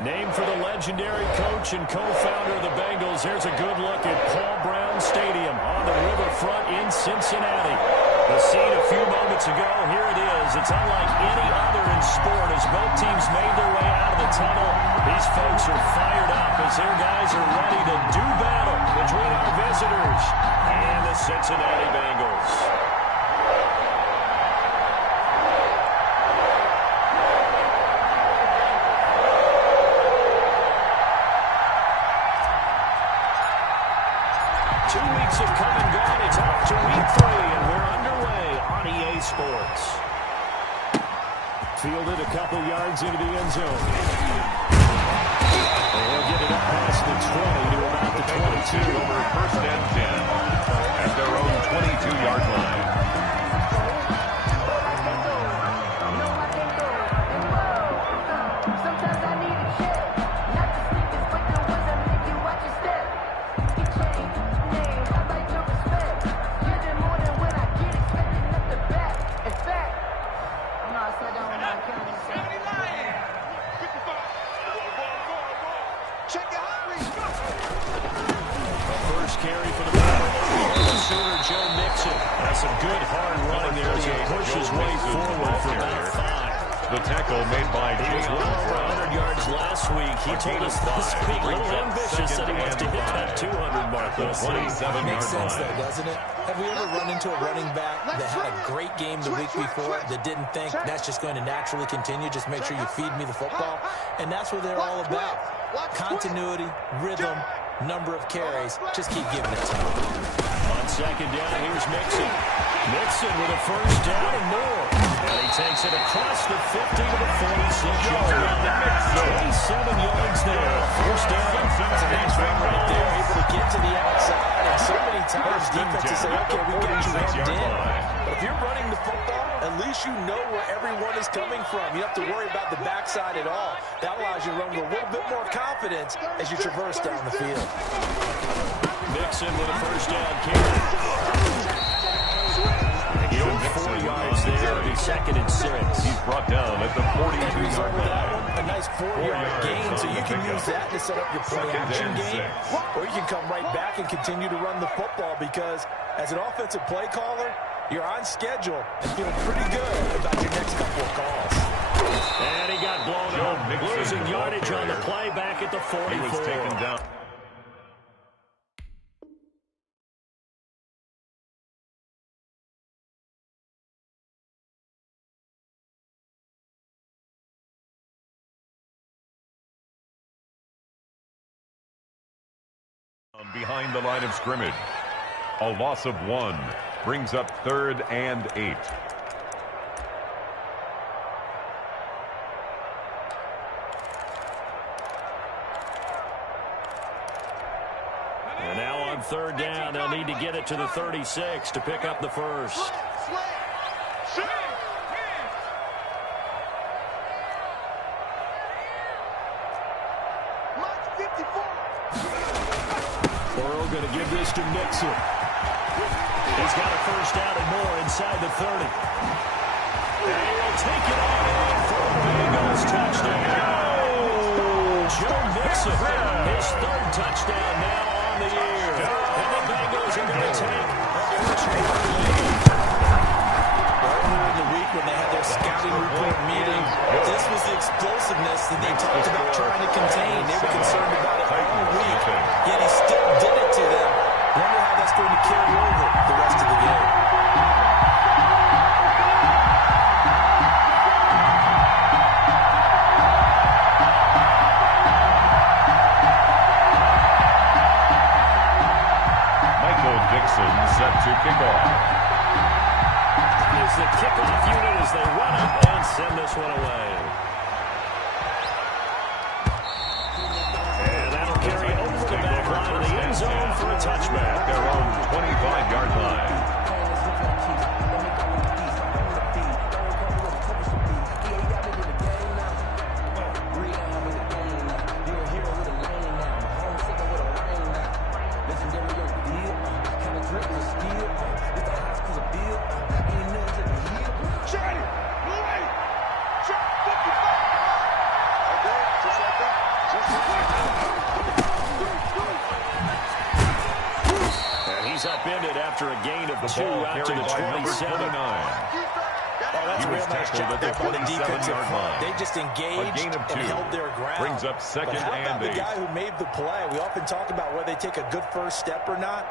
Named for the legendary coach and co-founder of the Bengals, here's a good look at Paul Brown Stadium on the riverfront in Cincinnati. The scene a few moments ago, here it is. It's unlike any other in sport as both teams made their way out of the tunnel. These folks are fired up as their guys are ready to do battle between our visitors and the Cincinnati Bengals. Have come and gone. It's off to week 3, and we're underway on EA Sports. Fielded a couple yards into the end zone. And he'll get it up past the 20 to about the 22. Over first and 10 at their own 22-yard line. Some good hard running there as he pushes way forward for about 5. The tackle made by James. Well over 100 yards last week. He told us this week, a little ambitious, that he wants to hit that 200 mark. The 27-yard Makes sense, line. though, doesn't it? Have we ever run into a running back that had a great game the week before that didn't think that's just going to naturally continue? Just make sure you feed me the football. And that's what they're all about. Continuity, rhythm, number of carries. Just keep giving it to them. On second down, here's Mixon. Mixon with a first down and more. And he takes it across the 50 to the 46-yard line. 27 yards there. First down. That's right there. Able to get to the outside. And so many times defenses say, okay, we got you hemmed in. But if you're running the football, at least you know where everyone is coming from. You don't have to worry about the backside at all. That allows you to run with a little bit more confidence as you traverse down the field. Mixon with a first down carry. He owed 4 yards there. He's second and 6. He's brought down at the 42-yard line. A nice 4-yard gain, so you can use that to set up your play-action game, or you can come right back and continue to run the football because as an offensive play caller, you're on schedule and feeling pretty good about your next couple of calls. And he got blown up. Losing yardage on the play back at the 44. He was taken down. Behind the line of scrimmage. A loss of 1 brings up 3rd and 8. And now on 3rd down, they'll need to get it to the 36 to pick up the first. Burrow going to give this to Mixon. He's got a first down and more inside the 30. And he'll take it all in for a Bengals touchdown. Joe Mixon, his 3rd touchdown now on the year. And the Bengals are going to take a first lead. Earlier in the week when they had their scouting report meeting, this was the explosiveness that they talked about trying to contain. They were concerned about it all week, yet he still did it to them. Wonder how that's going to carry over the rest of the game. Michael Dixon set to kick off. Is the kickoff unit as they run up and send this one away. And that'll carry over the back line of the end zone for a touchback. Their own 25-yard line. Okay, just like that. is upended after a gain of The 2 ball out to the carried by number 27. 29. Oh, that's a real nice job there by the defensive front. They just engaged and held their ground. Brings up second but how about and the 8. guy who made the play? We often talk about whether they take a good first step or not.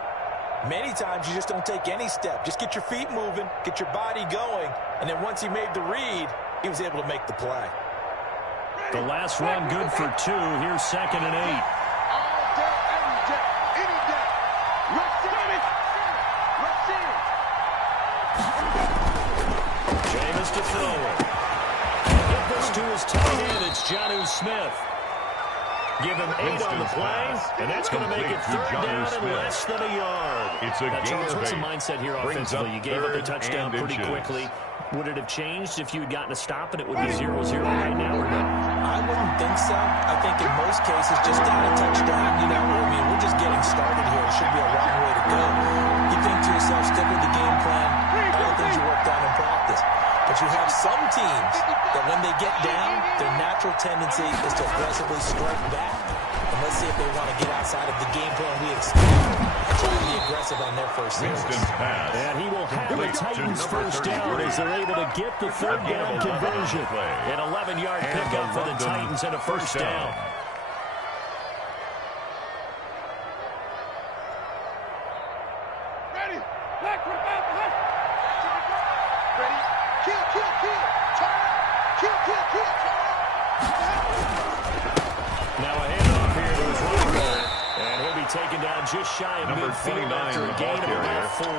Many times you just don't take any step. Just get your feet moving, get your body going, and then once he made the read, he was able to make the play. The last run good for 2. Here's second and 8. Jameis to throw it. Get this to his tight end. It's Jonnu Smith. Give him 8 on the play, and that's going to make it third down and less than a yard. It's a gain of 8. What's the mindset here offensively? You gave up the touchdown pretty quickly. Would it have changed if you had gotten a stop and it would be 0-0 right now or no? I wouldn't think so. I think in most cases just down a touchdown. You know, I mean, we're just getting started here. It should be a long way to go. You think to yourself, stick with the game plan. All the things you worked on in practice. But you have some teams that when they get down, their natural tendency is to aggressively strike back. And let's see if they want to get outside of the game plan we expect and try to be aggressive on their first series. And he will have the Titans first down as they're able to get the third down conversion. An 11-yard pickup for the Titans and a first down. Now a handoff here to his running back. And he'll be taken down just shy of midfield after a gain of about 4.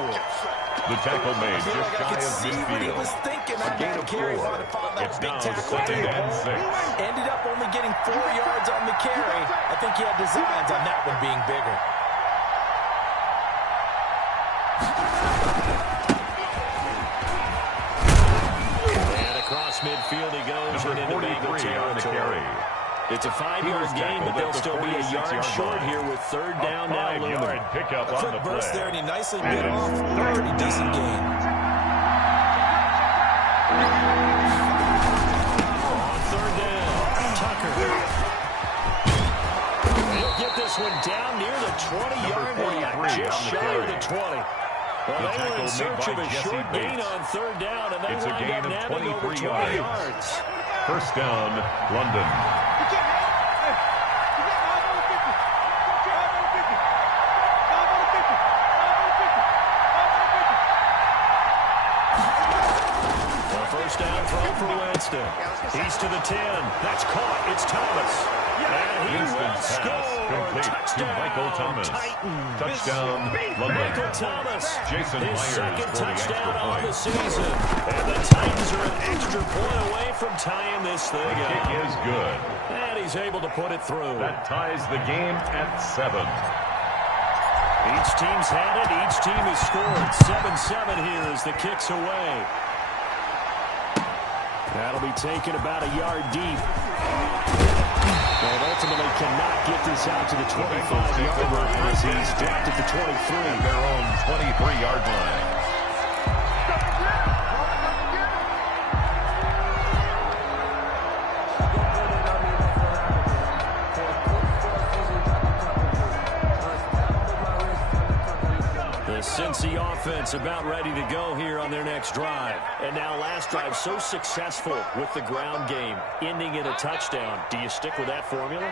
The tackle made just shy of midfield. He was thinking on gain that of carry. 4. It's now Tackle. second and 6. Ended up only getting 4 yards on the carry. I think he had designs on that one being bigger. And across midfield he goes and into Bengal territory. It's a 5-yard gain, but they'll still be a yard short here with third down now looming. A 5-yard pickup A on quick the burst play. there, and he nicely bit off. Pretty decent gain. On third down, Tucker. He'll get this one down near the 20-yard line, just shy of the 20. Well, they were in search of a short gain on third down, and they It's a wind gain up of nabbing over 23 20 yards. yards. First down, London. First down throw for Winston. He's to the 10. That's caught. It's Thomas. And he will score. Complete to Michael Thomas. Titans. Touchdown, London. Michael Thomas. Jason His Myers second for the extra touchdown on point. the season. And the Titans are an extra point away from tying this thing The up. kick is good. And he's able to put it through. That ties the game at 7. Each team's had it. Each team has scored. 7-7 here as the kick's away. That'll be taken about a yard deep. And ultimately cannot get this out to the 25-yard line as he's dropped at the 23. At their own 23-yard line. Cincy offense about ready to go here on their next drive. And now last drive so successful with the ground game, ending in a touchdown. Do you stick with that formula?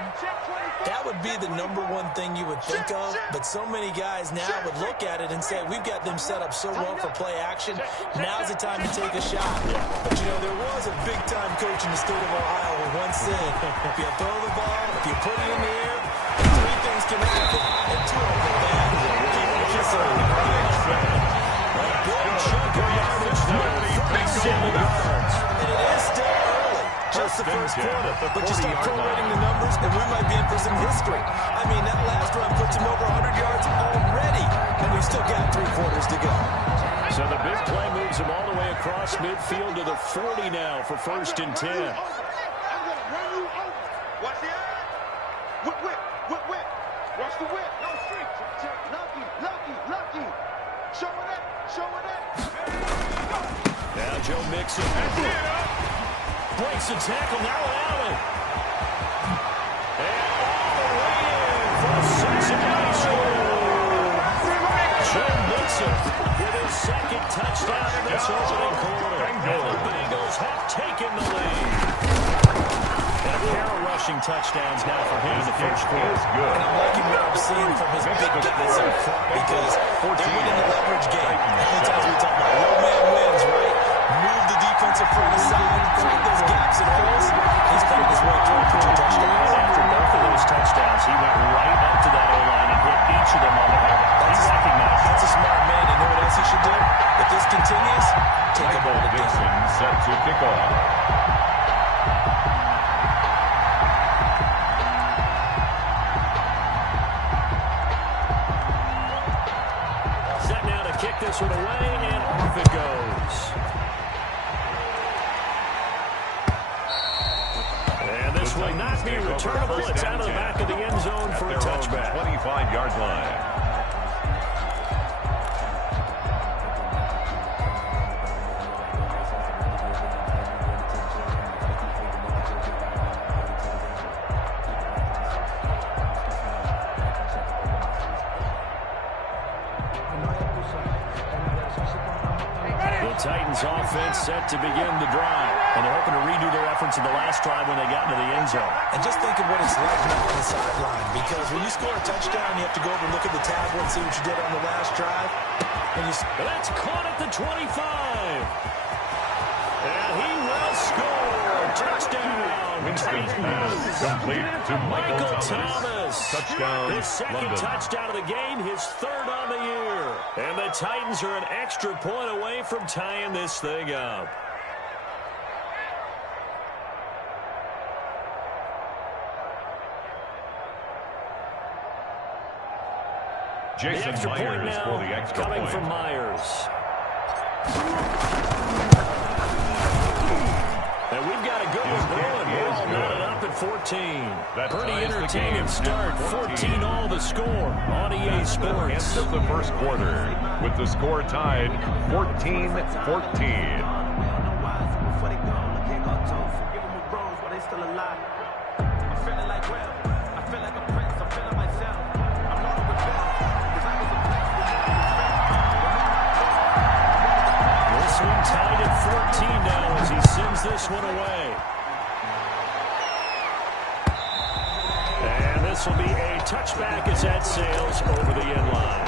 That would be the number one thing you would think of, but so many guys now would look at it and say, we've got them set up so well for play action. Now's the time to take a shot. But, you know, there was a big-time coach in the state of Ohio who once said, if you throw the ball, if you put it in the air, 3 things can happen, and 2 of them bad. People kiss it. Good chunk of yardage there, 37 yards. And it is still early, just the first quarter. But you start prorating the numbers, and we might be in for some history. I mean, that last run puts him over 100 yards already, and we've still got 3 quarters to go. So the big play moves him all the way across midfield to the 40 now for first and 10. I'm going to run you over. Watch the eye. Whip. Watch the whip. No street. Lucky. Show it up. Now Joe Mixon breaks the tackle. Now Allen. And all the way in for Cincinnati score. Joe Mixon with his second touchdown in this opening quarter. And the Bengals have taken the lead. And a pair of rushing touchdowns now for him in the first quarter. And I'm liking what I'm seeing from his big guys up front because they're winning the leverage game. Anytime we talk about low man wins, right? Move the defensive front aside, create those gaps and holes. He's found his way through for two touchdowns. After both of those touchdowns, he went right up to that O-line and hit each of them on the helmet. He's recognized. That's a smart man. You know what else he should do? If this continues, take a ball to Dixon set to kick off. Set now to kick this one away, and off it goes. And this will not be returnable. It's out of the back of the end zone for a touchback. 25-yard line. Titans offense set to begin the drive. And they're hoping to redo their efforts in the last drive when they got into the end zone. And just think of what it's like now on the sideline. Because when you score a touchdown, you have to go over and look at the tablet and see what you did on the last drive. That's caught at the 25. And he will score. Touchdown. Complete to Michael Thomas. Touchdown, His second touchdown of the game, his third on the year. And the Titans are an extra point away from tying this thing up. Jason Myers for the extra coming point. from Myers. And we've got a good one going. We're all knotted up at 14. Pretty entertaining start. 14 all the score on EA Sports. End of the first quarter with the score tied 14-14. Tied at 14 now as he sends this one away. And this will be a touchback as that sails over the end line.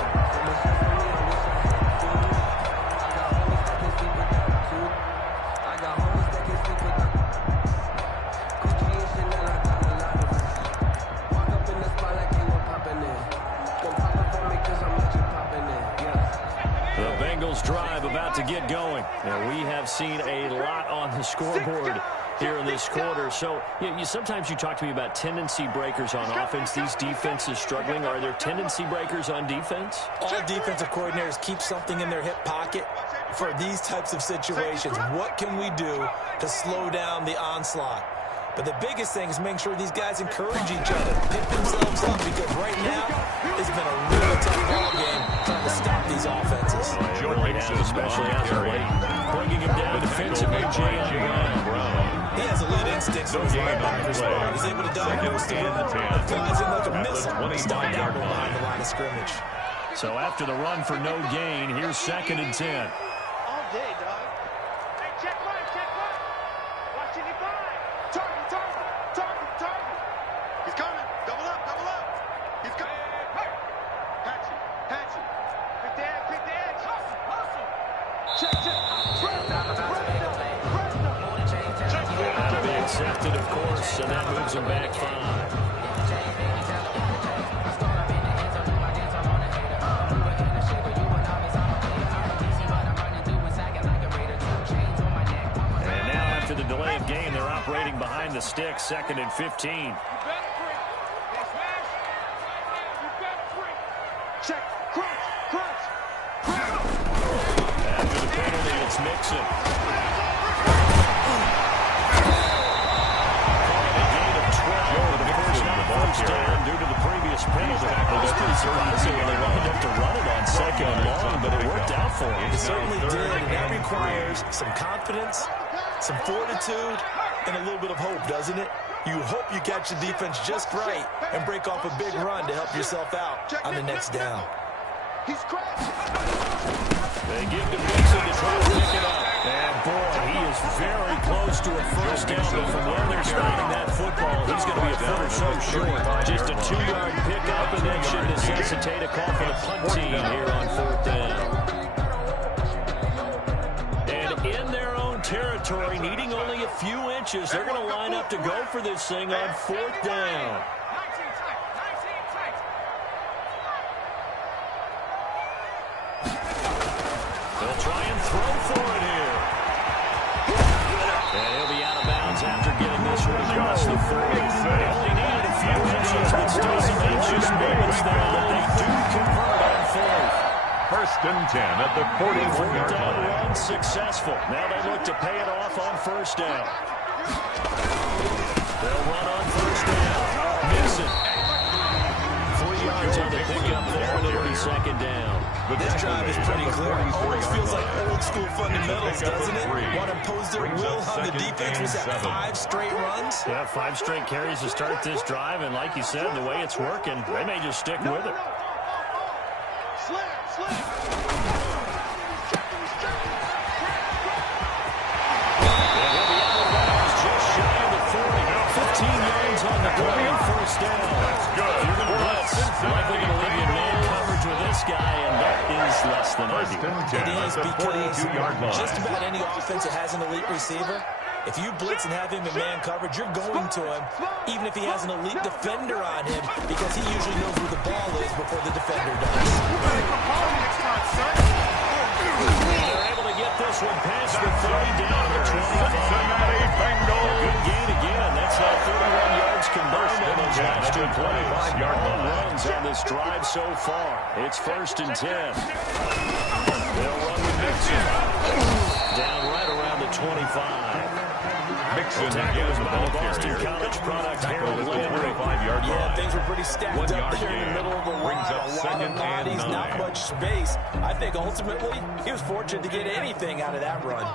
Drive about to get going. Now, we have seen a lot on the scoreboard here in this quarter. So, sometimes you talk to me about tendency breakers on offense. These defenses struggling. Are there tendency breakers on defense? All defensive coordinators keep something in their hip pocket for these types of situations. What can we do to slow down the onslaught? But the biggest thing is making sure these guys encourage each other, pick themselves up, because right now it's been a really tough ball game trying to stop these offenses. Especially after late. Bringing him down defensively, Brown. He has elite instincts in his linebacker spot. He's able to diagnose the run, flies in like a missile, stop down behind the line of scrimmage. So after the run for no gain, here's 2nd and 10. All day, dog. Hey, check one, check one. Watch it, target. He's coming. Double up. He's coming. Hey. Patchy. Quick the edge. Hustle. Check. That'll be accepted, of course, and that moves him back 5. And now, after the delay of game, they're operating behind the stick, 2nd and 15. Check. Crunch. After the penalty, it's Mixon. Due to the previous penalty. It was pretty surprising when they lined up to run it on 2nd and long, but it worked out for him. It certainly did, and that requires some confidence, some fortitude, and a little bit of hope, doesn't it? You hope you catch the defense just right and break off a big run to help yourself out on the next down. He's crashed. They give to Mixon to try to pick it up. And boy, he is very close to a first down. But from where they're starting that football, he's going to be a foot or so short. Just a 2-yard pickup, and that should necessitate a call for the punt team here on 4th down. And in their own territory, needing only a few inches, they're going to line up to go for this thing on 4th down. They'll try and throw for it here. And he'll be out of bounds after getting this one across the 40. They only needed a few inches, but still some anxious moments there that they do convert on 4th. 1st and 10 at the 41-yard line. Run successful. Now they look to pay it off on 1st down. They'll run on 1st down. Mixon. 3 yards on the pickup there, and it'll be 2nd down. This drive is pretty clear. Almost feels like old school fundamentals, doesn't it? Want to impose their will on the defense was that 5 straight runs? Yeah, 5 straight carries to start this drive, and like you said, the way it's working, they may just stick with it. Just shy of the 40. 15 yards on the play on 1st down. That's good. You're going to blitz. Likely going to leave you in man coverage with this guy, and that is less than ideal. It is because just about any offense that has an elite receiver, if you blitz and have him in man coverage, you're going to him, even if he has an elite defender on him, because he usually knows where the ball is before the defender does. They're able to get this one past the 30 down to the 25. Good gain again. That's now 31 yards combined on those last 2 plays. 25-yard runs on this drive so far. It's 1st and 10. They'll run with Mixon. Down right around the 25. Mixon was by the Boston College product, Harold Landry. 25-yard line. Yeah, things were pretty stacked up there in the middle of the line. A lot of bodies, not much space. I think ultimately he was fortunate to get anything out of that run.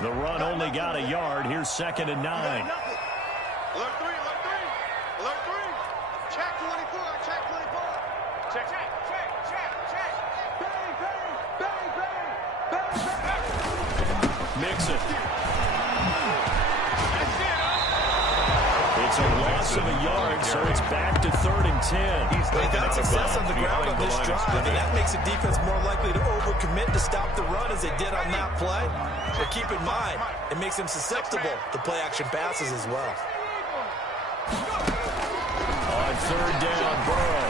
The run only got a yard. Here's 2nd and 9. Alert 3, alert 3. Alert 3. Check 24, check 24. Check, check, check, check, check. Bang, bang, bang, bang, bang, bang. Mixon. It's a loss of a yard, so it's back to 3rd and 10. They got success on the ground on this drive, and that makes the defense more likely to overcommit to stop the run as they did on that play. But keep in mind, it makes them susceptible to play-action passes as well. On 3rd down, Burrow.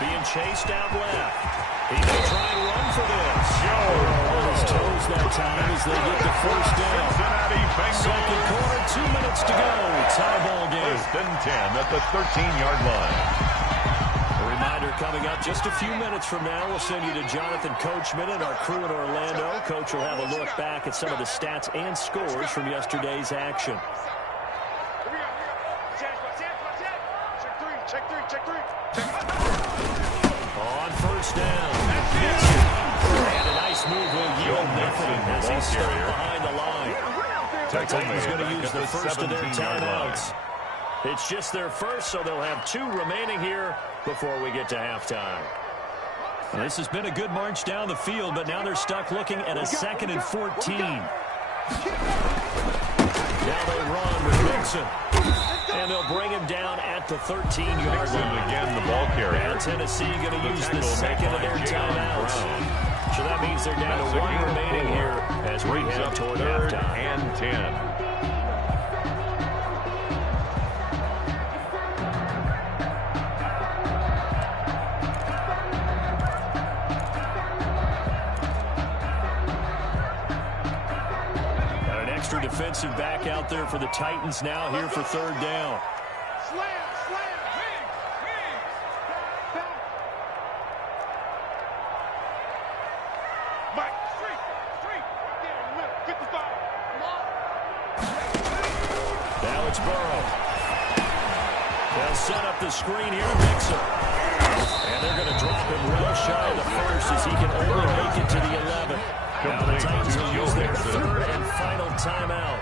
Being chased out left. He may try and run for this. Burrow on his toes that time as they get the 1st down. 2nd quarter, 2 minutes to go. Tie ball game. 1st and 10 at the 13-yard line. A reminder coming up just a few minutes from now. We'll send you to Jonathan Coachman and our crew in Orlando. Coach will have a look back at some of the stats and scores from yesterday's action. Check 3, check 3. On 1st down. And a nice move will yield nothing as he's stuck behind the line. The Titans going to use the first of their timeouts. It's just their first, so they'll have 2 remaining here before we get to halftime. This has been a good march down the field, but now they're stuck looking at a 2nd and 14. Now they run with Mixon. And they'll bring him down at the 13-yard line. Again, the ball carrier. Now Tennessee going to use the 2nd of their timeouts. So that means they're down to 1 remaining here as we head toward 3rd halftime. and 10. Defensive back out there for the Titans now here for 3rd down. Slam, slam, bang, bang. Back. Mike, street, right there in the middle. 55. Now it's Burrow. They'll set up the screen here, Mixon. And they're going to drop him well shy of the 1st as he can only make it to the 11th. Now the Titans will use their 3rd and final timeout.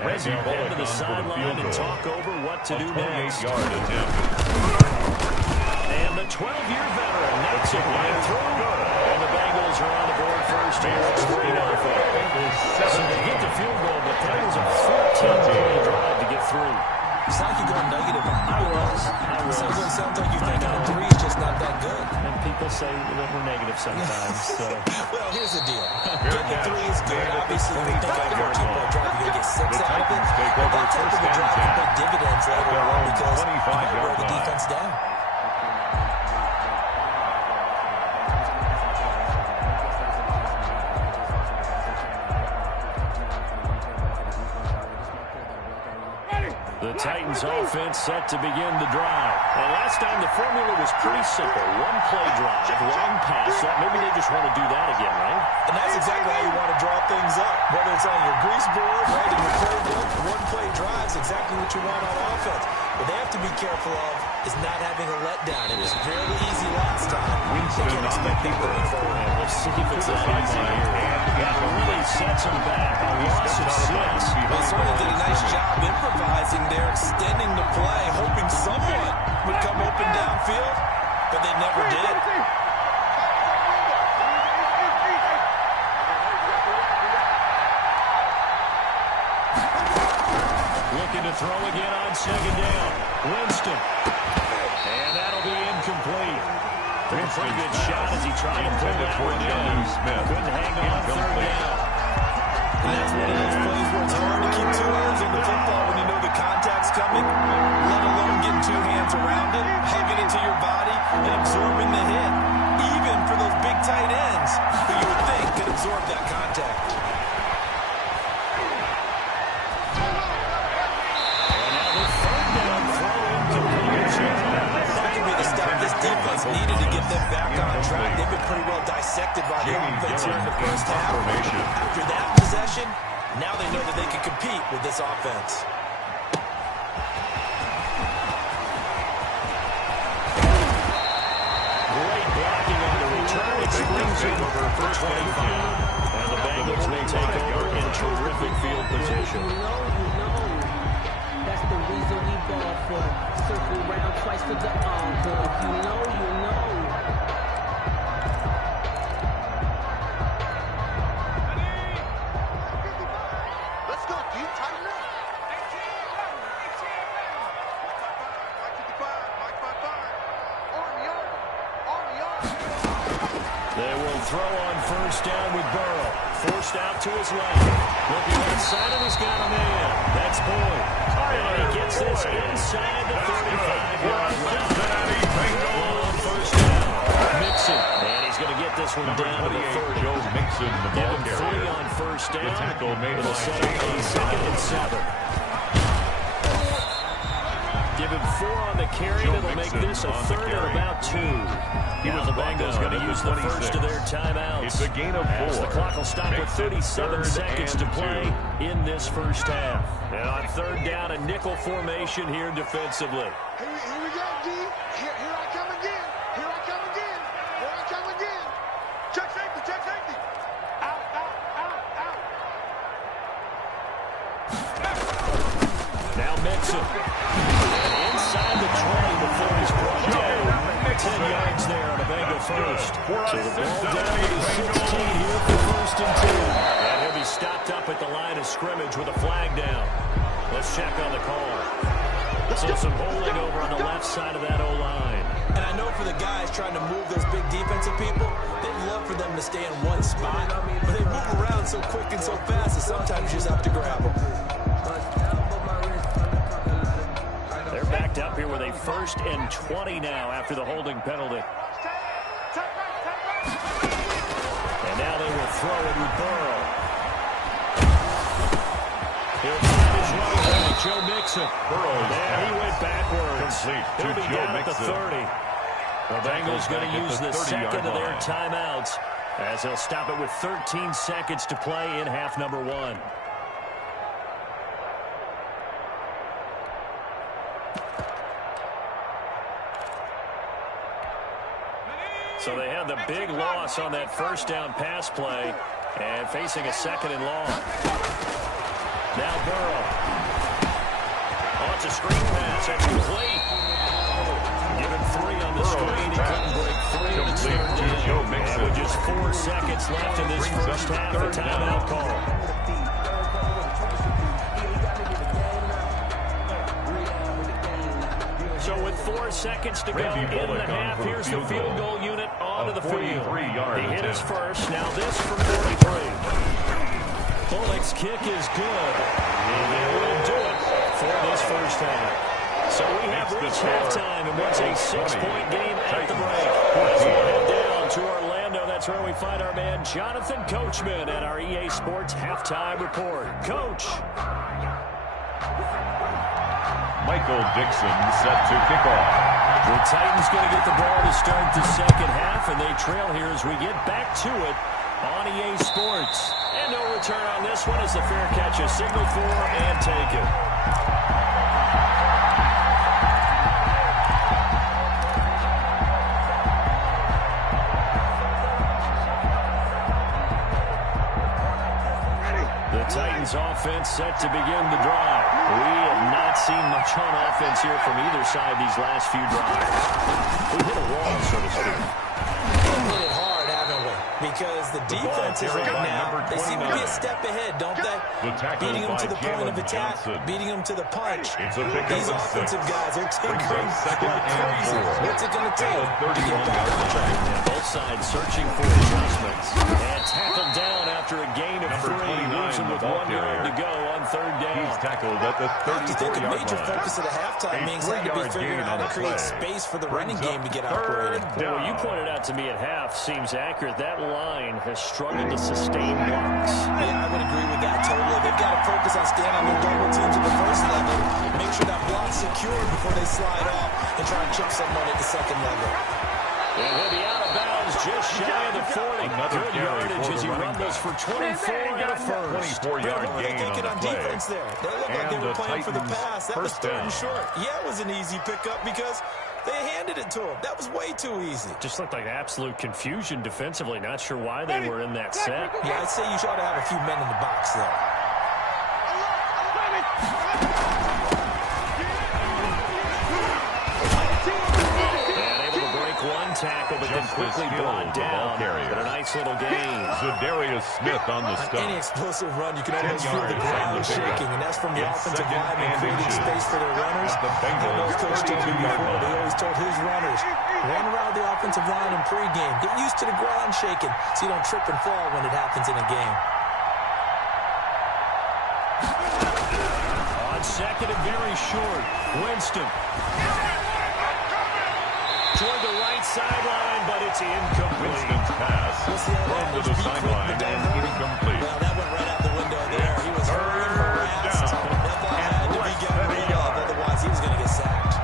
As they'll head to the sideline and talk over what to do next. And the 12-year veteran knocks it right through. And the Bengals Bengals are on the board first here. It's 3-0. So they get the field goal, but that was a 14-play drive to get through. It's like you're going negative. I was. So it sounds like you think a 3 is just not that good. And people say that we're negative sometimes. So. Well, here's the deal. Getting a 3 is good. Obviously, you think after a 2-point drive, you're going to get 6 out of it. But that type of a drive can pay dividends later on because you might wear the defense down. The Titans offense set to begin the drive. And last time the formula was pretty simple. One play drive, long pass. Maybe they just want to do that again, right? And that's exactly how you want to draw things up. Whether it's on your grease board, right, in your playbook, one play drive is exactly what you want on offense. What they have to be careful of is not having a letdown. It was fairly easy last time. They can't expect that going forward. And we'll see if it's that easy here. That really sets them back. A loss of 6. They certainly did a nice job improvising there, extending the play, hoping someone would come open downfield, but they never did. Looking to throw again on second down. Winston. And that'll be incomplete. A pretty good shot as he tried to pull that one in. Couldn't hang on third down. And that's one of those plays where it's hard to keep 2 hands on the football when you know the contact's coming, let alone getting 2 hands around it, hugging it to your body, and absorbing the hit. Even for those big tight ends who you would think could absorb that contact. Defense needed to get them back on track. They've been pretty well dissected by the offense here in the first half. After that possession, now they know that they can compete with this offense. Great blocking on the return. It springs over for 25. And the Bengals will take over in terrific field position. That's the reason we ball for. Circle round twice for the arm. But if you know, you know. Let's go, dude. Tighten up. They will throw on first down with Burrow. Forced out to his left. Looking inside, and he's got a man. That's Boyd. And he gets this inside the 35-yard line. On first down. Mixon. And he's going to get this one down to the 30. Joe Mixon, the ball carrier. 3 on first down. The tackle made It'll set up a 2nd and 7. Give him 4 on the carry. That'll make this a 3rd and about 2. Here the Bengals going to use the first of their timeouts. It's a gain of 4. As the clock will stop with 37 seconds to play in this first half. And on 3rd down, a nickel formation here defensively. Here we go, D. Here I come again. Here I come again. Here I come again. Check safety, check safety. Out, out, out, out. Now Mixon. And inside the 20 before he's brought down. 10 yards there on a Bengal first. So the ball down to the 16 here for 1st and 2. And he'll be stopped up at the line of scrimmage with a flag down. Let's check on the call. So some holding over on the left side of that O-line. And I know for the guys trying to move those big defensive people, they'd love for them to stay in one spot. But they move around so quick and so fast that sometimes you just have to grab them. They're backed up here with a 1st and 20 now after the holding penalty. And now they will throw it with Burrow. He'll find his running back, Joe Mixon. There he went backwards. He'll be down at the 30. The Bengals going to use the 2nd of their timeouts as they'll stop it with 13 seconds to play in half number 1. So they had the big loss on that first down pass play and facing a 2nd and long. Now Burrow. Oh, it's a screen pass. That's complete. Given 3 on the screen. He couldn't break 3. It's 3rd down. And with just 4 seconds minutes left in this first half. A timeout call. So with 4 seconds to go in the half, here's the field goal unit onto the field. He hit his first. Now this from 43. Bullock's kick is good. And that will do it for this first half. So we have reached halftime and what's a 6-point game at the break. As we'll head down to Orlando, that's where we find our man Jonathan Coachman at our EA Sports Halftime Report. Coach. Michael Dixon set to kick off. The Titans going to get the ball to start the second half, and they trail here as we get back to it on EA Sports. And no return on this one as the fair catch is signaled for and taken. The Titans offense set to begin the drive. We have not seen much on offense here from either side these last few drives. We hit a wall, so to speak. We've hit it hard, haven't we? Because the defenses right now, they seem to be a step ahead, don't they? Beating them to the point of attack, beating them to the punch. These offensive guys, they're tinkering. They're crazy. What's it going to take to get back on track? Both sides searching for adjustments. And tackled down after a gain of 3. Losing with 1 yard to go on third down. He's tackled at the 34-yard line. I think a major focus of the halftime means they could be figuring out how to create space for the running game to get operated. Well, what you pointed out to me at half seems accurate. That line has struggled to sustain blocks. Yeah, I would agree with that totally. They've got to focus on staying on their double teams at the first level, make sure that block's secured before they slide off and try and chip someone at the second level. And he'll be out of bounds just shy of the 40. Good yardage as he rumbles for 24 and a first. 24-yard gain thinking on play. defense there. They looked like they were playing for the pass. That was third and short. Yeah, it was an easy pickup because they handed it to him. That was way too easy. Just looked like absolute confusion defensively. Not sure why they were in that set. Yeah, I'd say you ought to have a few men in the box there. One tackle, but then quickly brought down. But a nice little gain. Za'Darius Smith on the stop. Any explosive run, you can almost feel the ground shaking, and that's from the offensive lineman creating space for their runners. I know Coach told me before, he always told his runners, run around the offensive line in pregame. Get used to the ground shaking so you don't trip and fall when it happens in a game. On second and very short, Winston. Toward the right sideline, but it's incomplete. Winston's pass thrown to the sideline and incomplete. Well, that went right out the window there. He was hurried, harassed. That ball had to be gotten rid of, otherwise he was going to get sacked.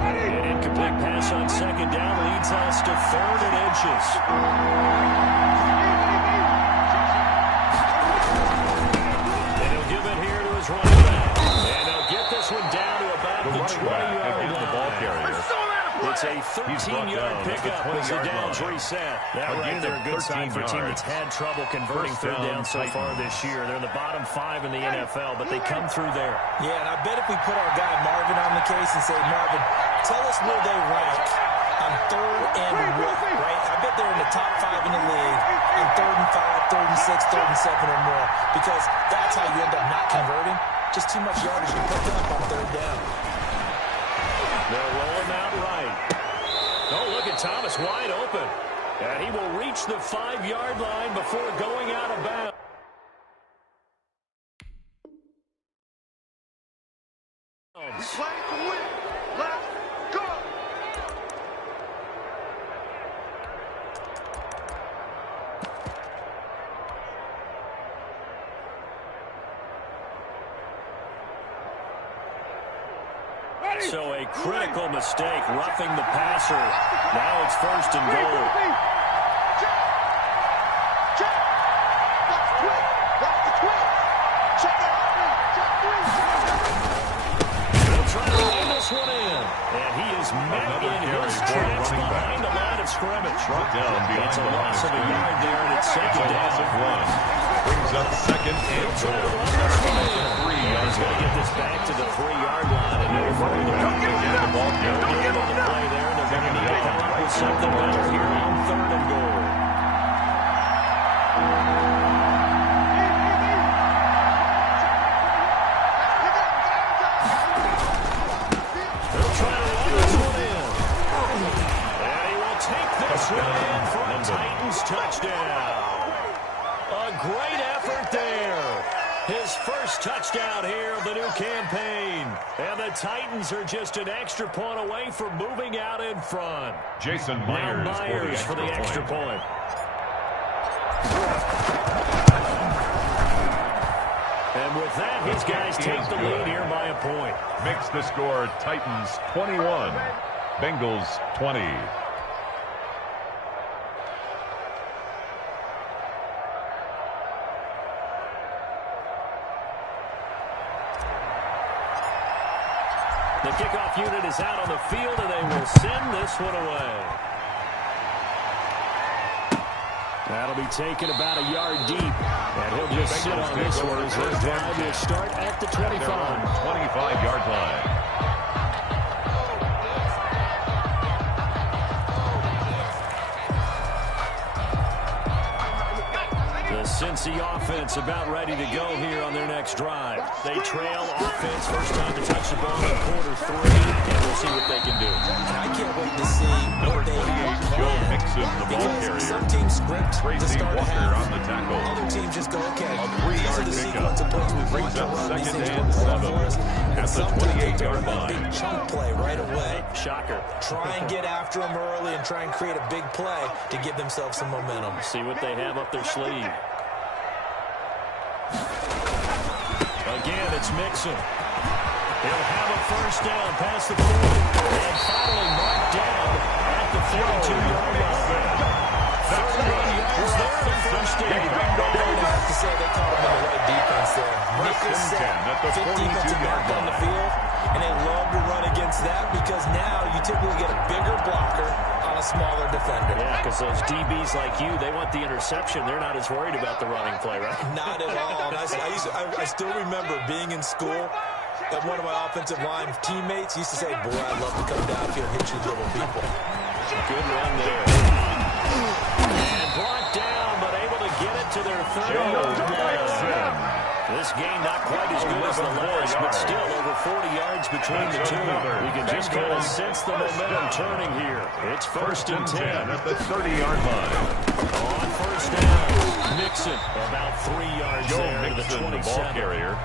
An incomplete pass on second down leads us to 3rd and inches. Running back. And they'll get this one down to about the 20-yard line. It's a 13-yard pickup as the downs reset. That right there, a good sign for a team that's had trouble converting third down so far this year. They're in the bottom 5 in the NFL, but they come through there. Yeah, and I bet if we put our guy Marvin on the case and say, Marvin, tell us where they rank on 3rd and what, right? I bet they're in the top 5 in the league on 3rd and 5, 3rd and 6, 3rd and 7 or more, because that's how you end up not converting. Just too much yardage you pick up on 3rd down. They'll roll him out right. Oh, look at Thomas wide open. And he will reach the 5-yard line before going out of bounds. Play to win. Let's go. So a critical mistake, roughing the passer. Now it's 1st and goal. Check. Watch the twist. Watch the twist. Check it out. Check 3. They'll try to run this one in. And he is met in his tracks behind the line of scrimmage. Brought down behind It's a the line loss of a yard there, and it's second It's a loss down. of 1. Brings up 2nd and Try to goal. run this one in. 3 yards He's going to get this back to the 3-yard line and no further. something better here on 3rd and goal. They'll try to run this one in. And he will take this one in for a Titans touchdown. A great effort there. His first touchdown here of the new campaign. And the Titans are just an extra point away from moving out in front. Jason Now Myers for the extra point. And with that, his guys take the lead here by a point. Makes the score Titans 21, Bengals 20. The kickoff unit is out on the field, and they will send this one away. That'll be taken about a yard deep, and he'll just sit on this one as their drive will start at the 25. 25-yard line. The Cincy offense about ready to go here on their next drive. They trail offense, first time to touch the ball in quarter 3, and we'll see what they can do. I can't wait to see Number what they 28, Joe Mixon, the ball carrier. Some teams script to Tracy start a Walker half. on the tackle. Other teams just go, okay, A these are 3-yard the pickup. sequence of plays we want Brings to up run. These second things and work well 7 for us. at the Sometimes they 28-yard run a line. big chunk play right away. Shocker. Try and get after them early and try and create a big play to give themselves some momentum. See what they have up their sleeve. Again, it's Mixon. He'll have a first down past the 40. And finally marked down at the 42-yard line. 31 yards there, the first down. I have to say they caught him in the right defense there. Nickel set, at the 5th defensive 42-yard back on the line. field, and they love to run against that because now you typically get a bigger blocker on a smaller defender. Yeah, because those DBs like you, they want the interception. They're not as worried about the running play, right? Not at all. And I still remember being in school, and one of my offensive line teammates used to say, boy, I'd love to come downfield and hit you little people. Good run there. And blocked down, but able to get it to their 30-yard line. This game not quite as good as the last, but still over 40 yards between the two. We can just kind of sense the momentum turning here. It's first and 10 at the 30-yard line. On first down, Mixon about 3 yards Joe there to the Mixon, 27. the ball carrier.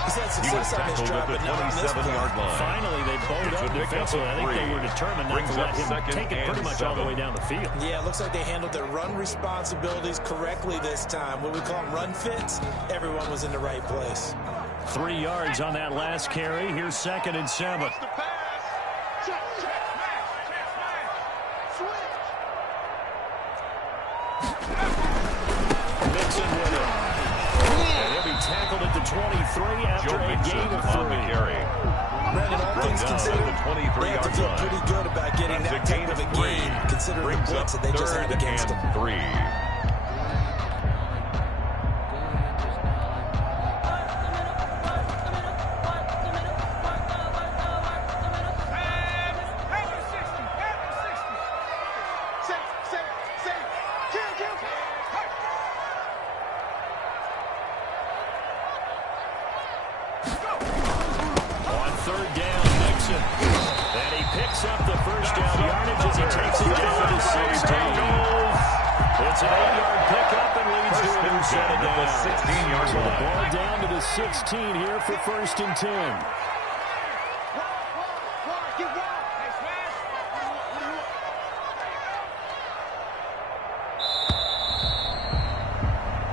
He's had He was success on this tackled drive, at the but not on this play. 27-yard line. Finally, they bowed It's up a pickup defensively. of I think they 3. were determined not Brings to let up him second take it pretty and much all the 7. way down the field. Yeah, it looks like they handled their run responsibilities correctly this time. What we call them run fits, everyone was in the right place. 3 yards on that last carry. Here's 2nd and 7. Watch the pass. Check, check, smash, switch. Mixon with it. And he'll be tackled at the 23 after Joe a Mixon gain of on the 3. carry. Brandon, all things down considered, at the 23 they have to feel yard line. pretty good about getting That's that a type gain of a of 3. gain, considering the Brings blitz up that they just had 3rd against them. and 3. On 3rd down, Mixon. And he picks up the first down yardage as he takes it down to 16. It's an 8-yard pickup and leads to a new set of At the downs. 16-yard So the line. ball down to the 16 here for 1st and 10.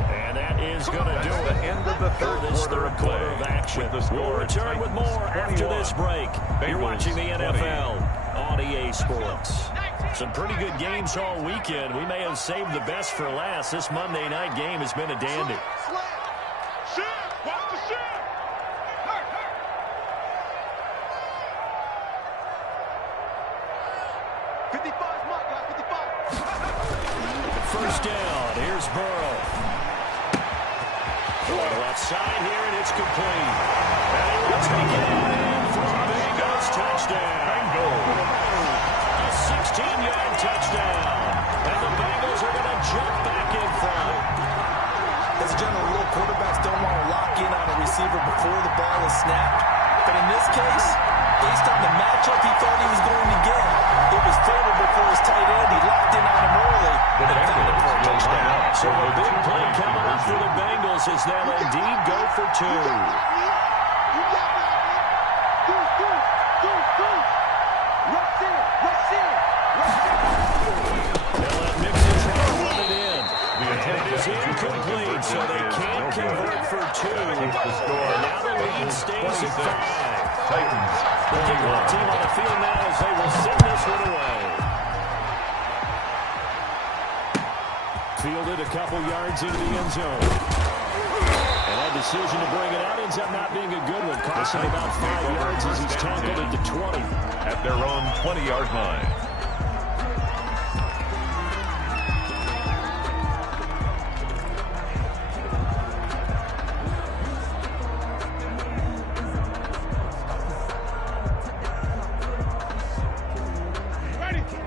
And that is going to do That's it. the end of the third This quarter third of quarter play. of action. With the score, We'll return with more after 21, this break. You're Bengals watching the 20. NFL on EA Sports. Some pretty good games all weekend. We may have saved the best for last. This Monday night game has been a dandy. Watch the shit. First down. Here's Burrow. On the left side here, and it's complete. And he will take it in for a Bengals touchdown. A 16-yard touchdown. case, based on the matchup he thought he was going to get, it was favorable for his tight end. He locked in on him early and found him for a touchdown. So a big play coming up for the Bengals as they'll indeed go for 2. They'll let Mixon try to run it in. It is incomplete, so they can't convert for 2. And now the lead stays at 5. Titans. The kickoff team on the field now as they will send this one away. Fielded a couple yards into the end zone. And that decision to bring it out ends up not being a good one. Costing about 5 yards as he's tackled at the 20. At their own 20-yard line.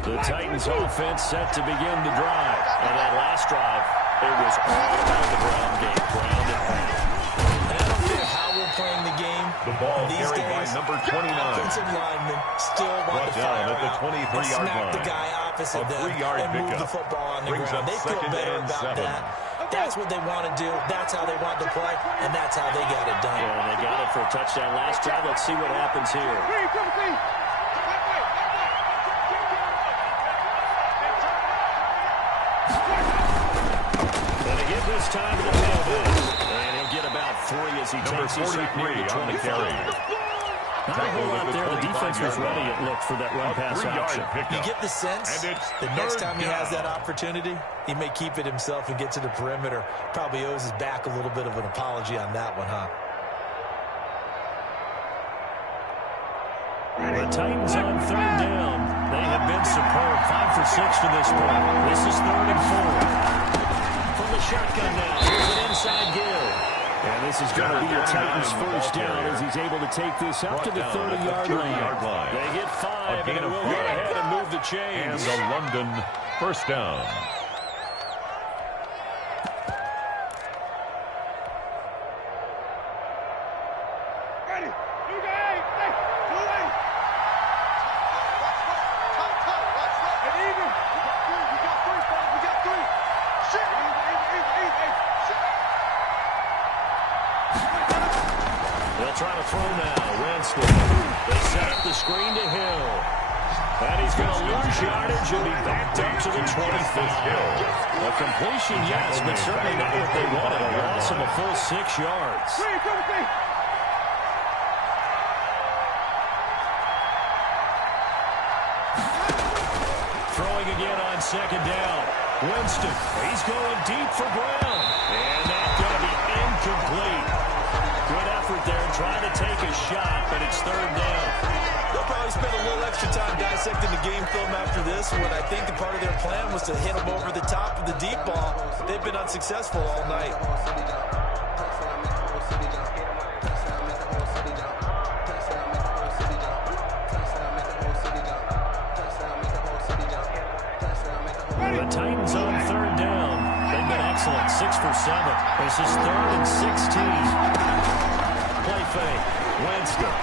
The Titans offense set to begin the drive. And that last drive, it was all about the ground game. Ground and pound. And I don't care how we're playing the game. The ball These carried by days, number 29. offensive linemen still want to Brought down fire at the out 23-yard and smack line. the guy opposite A them 3-yard and move pickup. the football on the Brings ground. up They feel second better and about 7. that. That's what they want to do. That's how they want to play, and that's how they got it done. Yeah, and they got it for a touchdown last drive. Let's see what happens here. And they give this time to the tailback. And he'll get about 3 as he Number takes his 43 on the carry. Not a whole lot there. The defense was ready, it looked, for that run-pass option. You get the sense And it's the next third time he has down. that opportunity, he may keep it himself and get to the perimeter. Probably owes his back a little bit of an apology on that one, huh? The Titans on 3rd down. They have been superb. 5 for 6 to this point. This is 3rd and 4. From the shotgun now, here's an inside give. And this is going to be a Titans first down as he's able to take this up to the 30-yard line. They get 5, and it will go ahead and move the chains. And the London first down. They'll try to throw now. Winston. They set up the screen to Hill. And he's going to lose yardage and be backed up to the 25. A completion, yes, but certainly not what they wanted. A loss of a full 6 yards. Throwing again on 2nd down. Winston. He's going deep for Brown. And that's going to be incomplete. Good effort there, trying to take a shot, but it's 3rd down. They'll probably spend a little extra time dissecting the game film after this one. I think the part of their plan was to hit them over the top of the deep ball. They've been unsuccessful all night. The Titans on 3rd down. They've been excellent, 6 for 7. This is 3rd and 16. Play fake. Winston.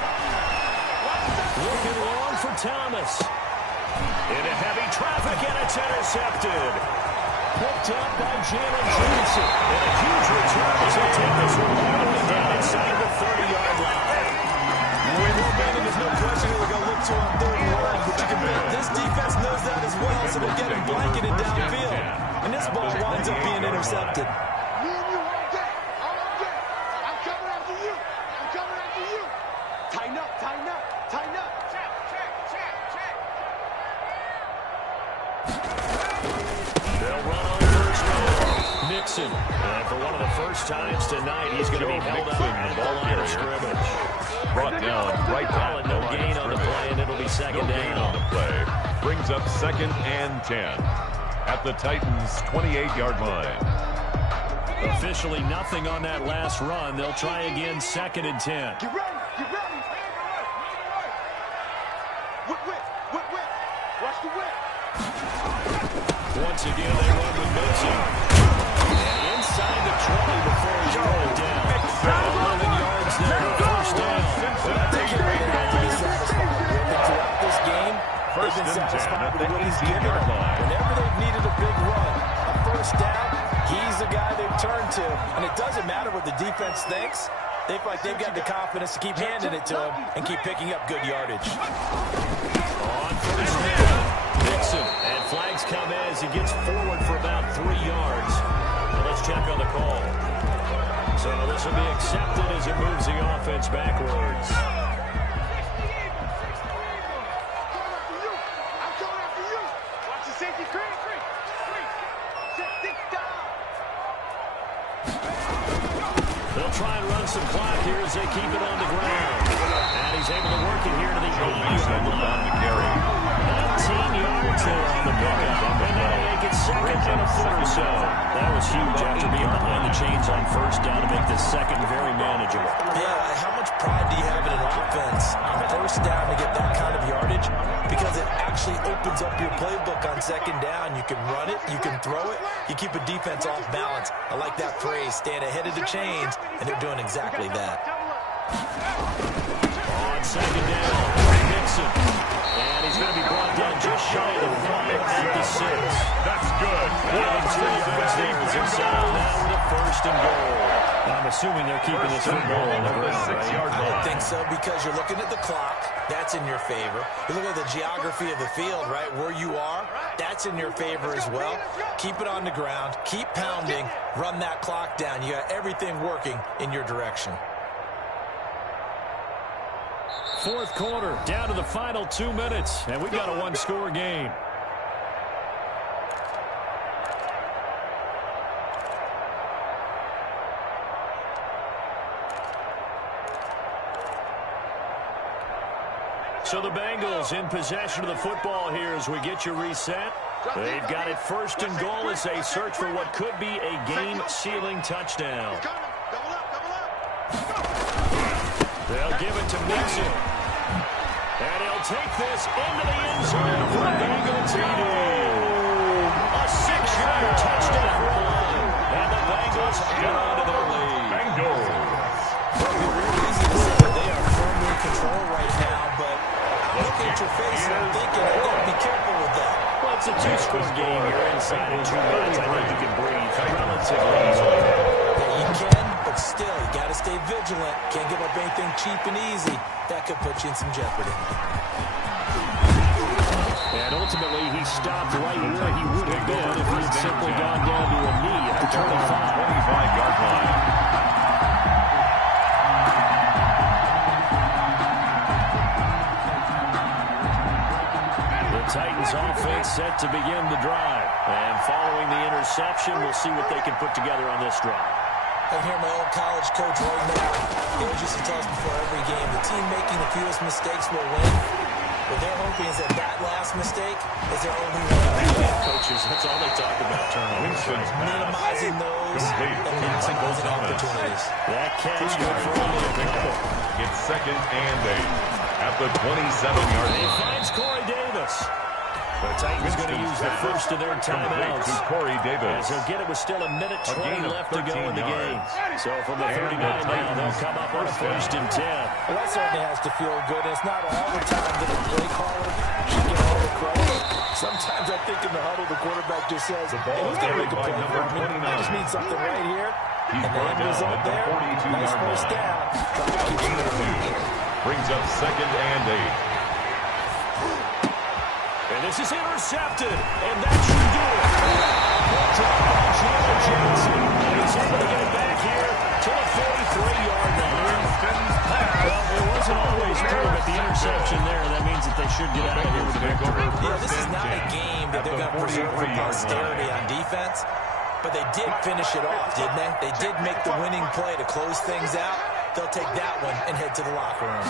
Looking long for Thomas. Into heavy traffic, and it's intercepted. Picked up by Jalen Johnson. And a huge return as they take this one all the way down inside the 30-yard line. There's no question who they're going to look to on 3rd and 1, but you can bet this defense knows that as well, so they'll get him blanketed downfield. And this ball winds up being intercepted. Me and you all day. All day. I'm coming after you. I'm coming after you. Tighten up, tighten up, tighten up. Check, check, check, check. They'll run on 1st down. Nixon. And for one of the first times tonight, he's going to be held up at the line of scrimmage. Brought down right Well, at no gain on the play, and it'll be 2nd No gain down. on the play. Brings up 2nd and 10 at the Titans' 28-yard line. Officially nothing on that last run. They'll try again 2nd and 10. Get ready, get ready. Whip, whip, whip, whip. Watch the whip. Once again, they run with Mixon. And inside the 20 before he's brought down. 11 yards there, 1st down. Well, that's a carry with what he's given them. Whenever they've needed a big run, a first down, he's the guy they've turned to. And it doesn't matter what the defense thinks. They feel like they've got the confidence to keep handing it to him and keep picking up good yardage. On first down, Nixon. And flags come as he gets forward for about 3 yards. Well, let's check on the call. So this will be accepted as it moves the offense backwards. They'll try and run some clock here as they keep it on the ground. And he's able to work it here to the 8-yard line. 19 yards there on the pickup. And that'll make it second and a foot or so. That was huge after being behind the chains on first down to make this second very manageable. Yeah, how much pride do you have in an offense on first down to get that kind of yardage? Because it actually opens up your playbook on second down. You can run it, you can throw it, you keep a defense off balance. I like that phrase, staying ahead of the chains, and they're doing exactly that. On second down, Nixon. And he's going to be brought down just shy of the 5 at the 6. That's good. And 2 yards there as they settle down with a first and goal. I'm assuming they're keeping this football on the ground, right? I don't think so, because you're looking at the clock. That's in your favor. You look at the geography of the field, right, where you are. That's in your favor as well. Keep it on the ground. Keep pounding. Run that clock down. You got everything working in your direction. Fourth quarter, down to the final 2 minutes, and we got a one-score game. So the Bengals in possession of the football here as we get you reset. They've got it first and goal as they search for what could be a game-sealing touchdown. They'll give it to Nixon. And he'll take this into the end zone for a Bengal TD. A 6-yard touchdown run. And the Bengals get on to their lead. Bengals. Easy to say that they are firmly in control right now, but I'm looking at your face and I'm thinking I got to be careful with that. Well, it's a 2-score game. You're inside in 2 minutes. I think you can breathe relatively easily. Yeah, you can, but still, you got to stay vigilant. Can't give up anything cheap and easy. That could put you in some jeopardy. And ultimately, he stopped right where he would have been if he had simply gone down to a knee at the 25-yard line. The Titans offense set to begin the drive. And following the interception, we'll see what they can put together on this drive. I can hear my old college coach right now. He always used to tell us before every game, the team making the fewest mistakes will win. What they're hoping is that that last mistake is their only one. Coaches, that's all they talk about, turnovers. Minimizing those and maximizing opportunities. That catch good for him. It's second and 8 at the 27-yard He line. finds Corey Davis. The Titans going to use the first of their timeouts. To Corey As Davis. he'll get it with still a minute 20 left to go in the game. So from the 39 now, they'll come up on a first and 10. Well, that certainly has to feel good. It's not all the time that the play caller should get all the credit. Sometimes I think in the huddle, the quarterback just says, hey, who's going to make a play for me? I just need something right here. And the end result there, nice first down. Brings up second and 8. And this is intercepted, and that should do it. Drop by Chandler Johnson. He's able to get it back here to the 43-yard line. Well, it wasn't always true, but the interception there, that means that they should get out of here with a victory. Yeah, this is not a game that they're going to preserve for posterity on defense, but they did finish it off, didn't they? They did make the winning play to close things out. They'll take that one and head to the locker room.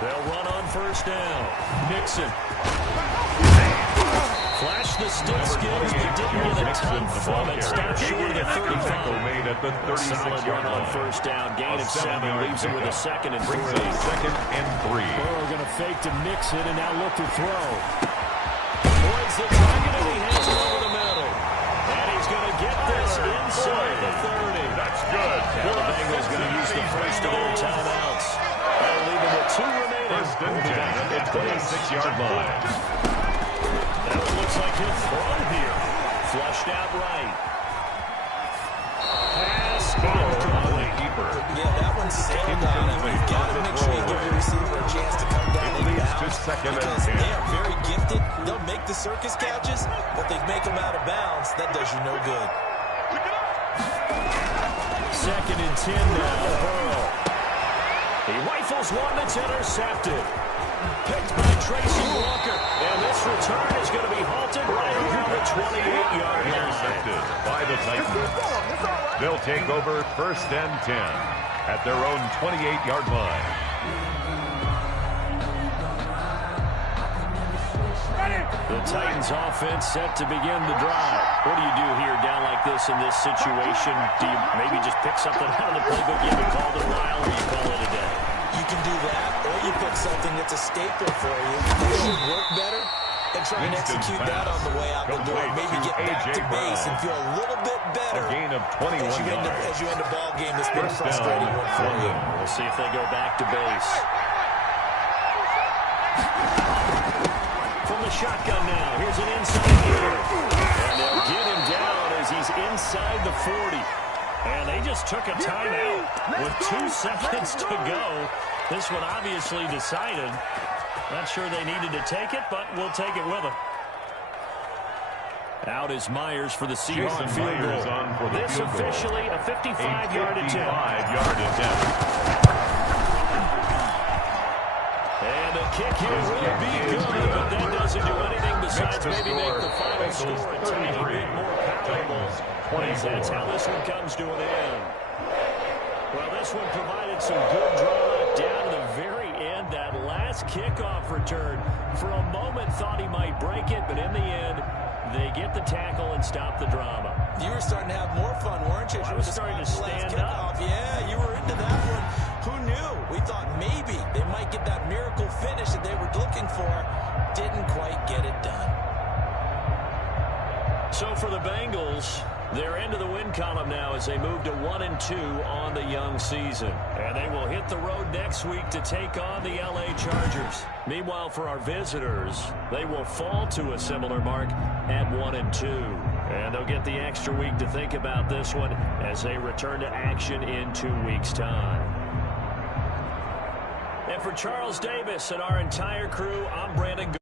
They'll run on first down. Nixon. Flash the stick skills, but didn't get a ton from it. Stop short of the 35. Made at the 36-yard on line. first down. Gain of 7. Leaves him with a second and 3. Brings up second and 3. Burrow going to fake to Nixon and now look to throw. Avoids the target and he hands it over the middle. And he's going to get this inside the 30. That's good. Now the Bengals going to use the first of their timeouts. They'll leave him with 2 remaining. First and 10 at the 26-yard line. That one looks like he'll throw here. Flushed out right. Pass incomplete. Yeah, that one sailed on him. You've got to make sure you give your receiver a chance to come down and bounce, because they are very gifted. They'll make the circus catches, but they make them out of bounds. That does you no good. 2nd and 10 now. Burrow. He rifles one that's intercepted. Picked by Tracy Walker. And this return is going to be halted right around the 28-yard line. Intercepted by the Titans. They'll take over 1st and 10 at their own 28-yard line. The Titans offense set to begin the drive. What do you do here down like this in this situation? Do you maybe just pick something out of the playbook you haven't called in a while, or you call it a day? You can do that, or you pick something that's a staple for you. That should work better, and try and execute that on the way out the door. Maybe get back to base and feel a little bit better. A gain of 21 as you end a ball game that's been a frustrating one for you. We'll see if they go back to base. From the shotgun now, here's an inside hitter. And they'll get him down as he's inside the 40. And they just took a timeout with 2 seconds to go. This one obviously decided. Not sure they needed to take it, but we'll take it with them. Out is Myers for the Seahawks field goal. This officially a 55-yard attempt. And the kick here will be good, but that doesn't do anything besides maybe make the final score a tiny bit more palatable. That's how this one comes to an end. Well, this one provided some good drama down to the very end. That last kickoff return, for a moment thought he might break it, but in the end, they get the tackle and stop the drama. You were starting to have more fun, weren't you? I was starting to stand up. Yeah, you were into that one. Who knew? We thought maybe they might get that miracle finish that they were looking for. Didn't quite get it done. So for the Bengals, they're into the win column now as they move to 1-2 on the young season. And they will hit the road next week to take on the LA Chargers. Meanwhile, for our visitors, they will fall to a similar mark at 1-2. And they'll get the extra week to think about this one as they return to action in 2 weeks' time. And for Charles Davis and our entire crew, I'm Brandon.